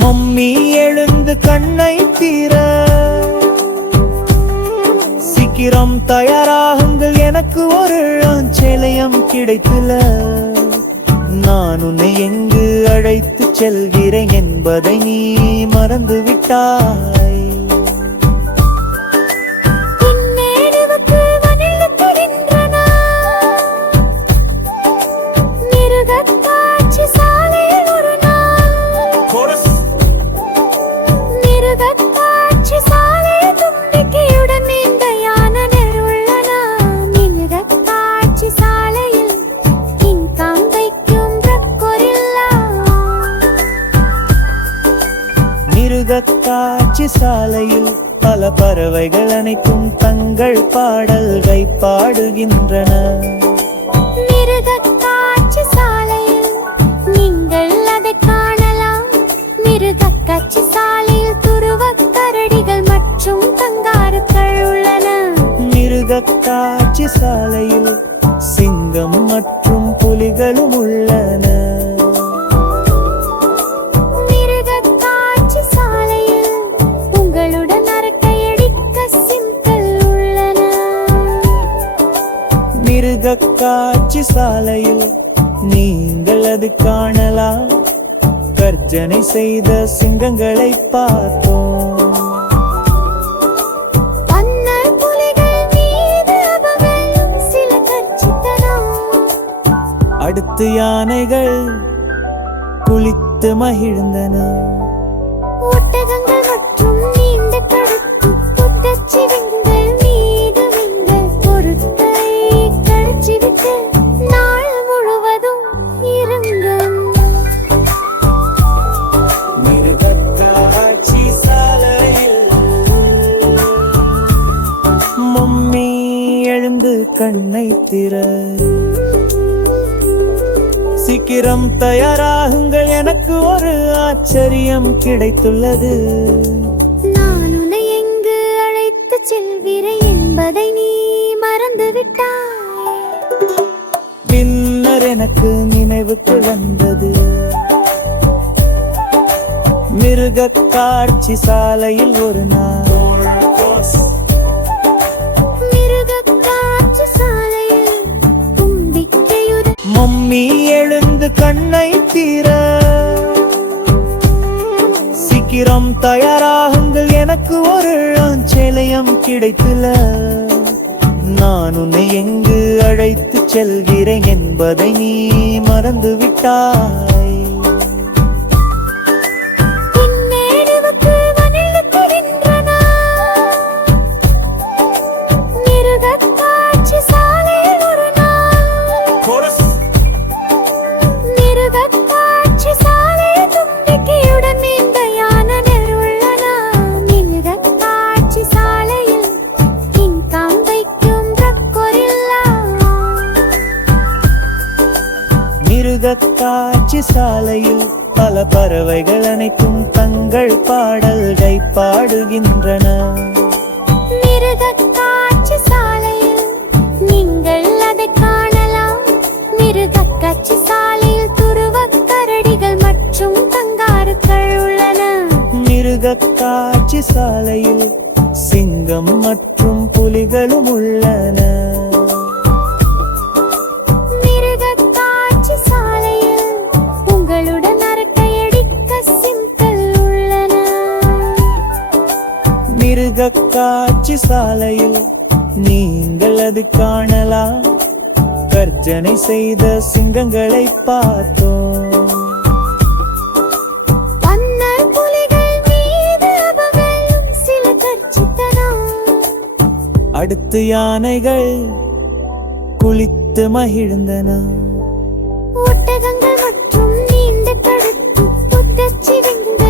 Mummy எழுந்து கண்ணை தீர, சீக்கிரம் தயாராகுங்கள், எனக்கு ஒரு ஆச்சரியம் கிடைத்துல. நான் உன்னை எங்கு அழைத்து செல்கிறேன் என்பதை நீ மறந்து விட்டாய். மிருகக்காட்சி சாலையில் பல பறவைகள் அனைத்தும் தங்கள் பாடல்கள் பாடுகின்றன. மிருகக்காட்சி சாலையில் நீங்கள் அதை காணலாம். மிருகக்காட்சி சாலையில் துருவக் கரடிகள் மற்றும் கங்காருக்கள் உள்ளன. மிருகக்காட்சி சாலையில் சிங்கம் மற்றும் புலிகளும் உள்ளன. மிருகக்காட்சி சாலையில் நீங்கள் அது காணலாம். கர்ஜனை செய்த சிங்கங்களை பார்த்தோம். அடுத்து யானைகள் குளித்து மகிழ்ந்தன. ஒட்டகங்கள் மற்றும் நீண்ட கழுத்து புத்தச்சிவிங்கள் மீது விங்கள் பொருட்களை கழிச்சுவிட்டு நாள் முழுவதும் இருங்கள். மிருகக்காட்சி சாலையில் மம்மி எழுந்து கண்ணை திற, சீக்கிரம் தயாராகுங்கள், எனக்கு ஒரு ஆச்சரியம் கிடைத்துள்ளது. நான் உன்னை எங்கு அழைத்து செல்கிறேன் என்பதை நீ மறந்து விட்டாய். பின்னர் எனக்கு நினைவுக்கு வந்தது, மிருகக்காட்சி சாலையில் ஒரு நாள் மம்மி எழுந்து கண்ணை தீர, சீக்கிரம் தயாராகுங்கள், எனக்கு ஒரு ஆச்சரியம் கிடைத்துல. நான் உன்னை எங்கு அழைத்து செல்கிறேன் என்பதை நீ மறந்து விட்டாய். மிருகக்காட்சி சாலையில் பல பறவைகள் அனைத்தும் தங்கள் பாடல்கள் பாடுகின்றன. மிருகக்காட்சி சாலையில் நீங்கள் அதை காணலாம். மிருகக்காட்சி சாலையில் துருவக் கரடிகள் மற்றும் கங்காருக்கள் உள்ளன. மிருகக்காட்சி சாலையில் சிங்கம் மற்றும் புலிகளும் உள்ளன. மிருகக்காட்சி சாலையில் நீங்கள் அது காணலாம். கர்ஜனை செய்த சிங்கங்களை பார்த்தோம். அடுத்து யானைகள் குளித்து மகிழ்ந்தன. ஒட்டகங்கள் மற்றும் நீண்ட கழுத்து புத்தச்சிவிங்கள்